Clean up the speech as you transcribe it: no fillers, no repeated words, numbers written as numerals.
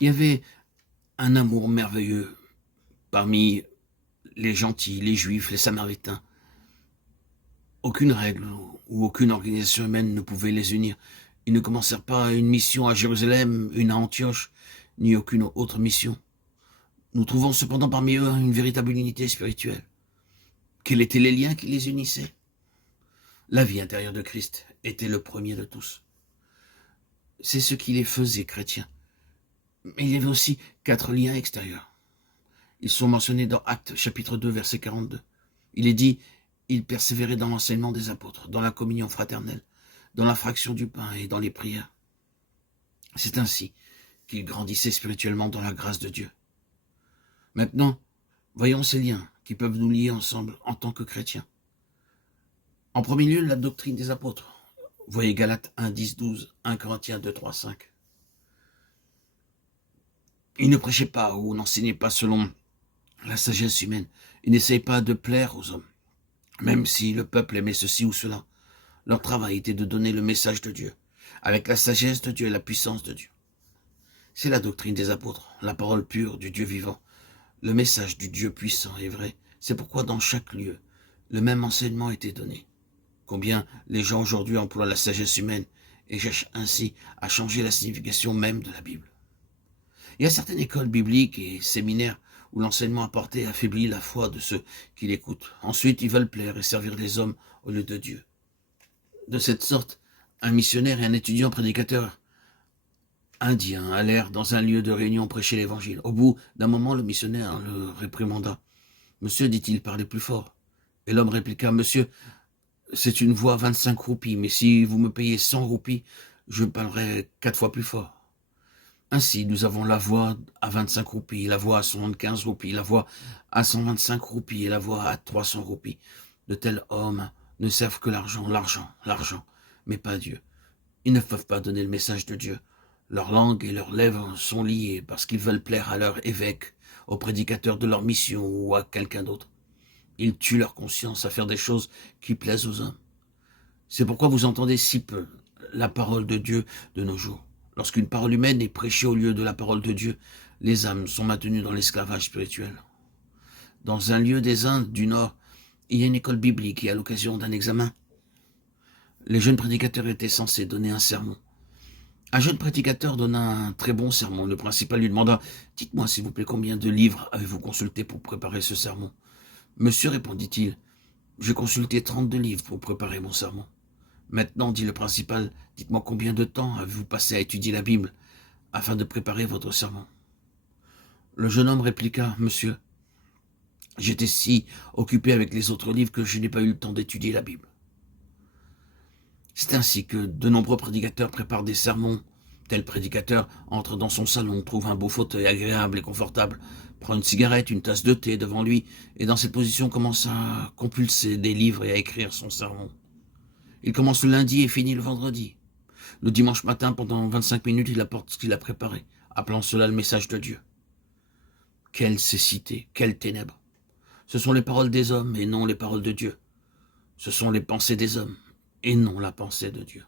Il y avait un amour merveilleux parmi les gentils, les juifs, les samaritains. Aucune règle ou aucune organisation humaine ne pouvait les unir. Ils ne commencèrent pas une mission à Jérusalem, une à Antioche, ni aucune autre mission. Nous trouvons cependant parmi eux une véritable unité spirituelle. Quels étaient les liens qui les unissaient? La vie intérieure de Christ était le premier de tous. C'est ce qui les faisait chrétiens. Mais il y avait aussi 4 liens extérieurs. Ils sont mentionnés dans Actes chapitre 2, verset 42. Il est dit, ils persévéraient dans l'enseignement des apôtres, dans la communion fraternelle, dans la fraction du pain et dans les prières. C'est ainsi qu'ils grandissaient spirituellement dans la grâce de Dieu. Maintenant, voyons ces liens qui peuvent nous lier ensemble en tant que chrétiens. En premier lieu, la doctrine des apôtres. Voyez Galates 1, 10, 12, 1 Corinthiens 2, 3, 5. Ils ne prêchaient pas ou n'enseignaient pas selon la sagesse humaine. Ils n'essayaient pas de plaire aux hommes, même si le peuple aimait ceci ou cela. Leur travail était de donner le message de Dieu, avec la sagesse de Dieu et la puissance de Dieu. C'est la doctrine des apôtres, la parole pure du Dieu vivant, le message du Dieu puissant et vrai. C'est pourquoi dans chaque lieu, le même enseignement était donné. Combien les gens aujourd'hui emploient la sagesse humaine et cherchent ainsi à changer la signification même de la Bible. Il y a certaines écoles bibliques et séminaires où l'enseignement apporté affaiblit la foi de ceux qui l'écoutent. Ensuite, ils veulent plaire et servir les hommes au lieu de Dieu. De cette sorte, un missionnaire et un étudiant prédicateur indien allèrent dans un lieu de réunion prêcher l'évangile. Au bout d'un moment, le missionnaire le réprimanda. « Monsieur, dit-il, parlez plus fort. » Et l'homme répliqua, « Monsieur, c'est une voix à 25 roupies, mais si vous me payez 100 roupies, je parlerai 4 fois plus fort. » Ainsi, nous avons la voix à 25 roupies, la voix à 75 roupies, la voix à 125 roupies et la voix à 300 roupies. De tels hommes ne servent que l'argent, mais pas Dieu. Ils ne peuvent pas donner le message de Dieu. Leur langue et leurs lèvres sont liées parce qu'ils veulent plaire à leur évêque, au prédicateur de leur mission ou à quelqu'un d'autre. Ils tuent leur conscience à faire des choses qui plaisent aux hommes. C'est pourquoi vous entendez si peu la parole de Dieu de nos jours. Lorsqu'une parole humaine est prêchée au lieu de la parole de Dieu, les âmes sont maintenues dans l'esclavage spirituel. Dans un lieu des Indes du Nord, il y a une école biblique et à l'occasion d'un examen, les jeunes prédicateurs étaient censés donner un sermon. Un jeune prédicateur donna un très bon sermon. Le principal lui demanda « Dites-moi s'il vous plaît, combien de livres avez-vous consulté pour préparer ce sermon ?»« Monsieur, répondit-il, j'ai consulté 32 livres pour préparer mon sermon. » Maintenant, dit le principal, dites-moi combien de temps avez-vous passé à étudier la Bible afin de préparer votre sermon? Le jeune homme répliqua, Monsieur, j'étais si occupé avec les autres livres que je n'ai pas eu le temps d'étudier la Bible. C'est ainsi que de nombreux prédicateurs préparent des sermons. Tel prédicateur entre dans son salon, trouve un beau fauteuil agréable et confortable, prend une cigarette, une tasse de thé devant lui, et dans cette position commence à compulser des livres et à écrire son sermon. Il commence le lundi et finit le vendredi. Le dimanche matin, pendant 25 minutes, il apporte ce qu'il a préparé, appelant cela le message de Dieu. Quelle cécité, quelles ténèbres! Ce sont les paroles des hommes et non les paroles de Dieu. Ce sont les pensées des hommes et non la pensée de Dieu.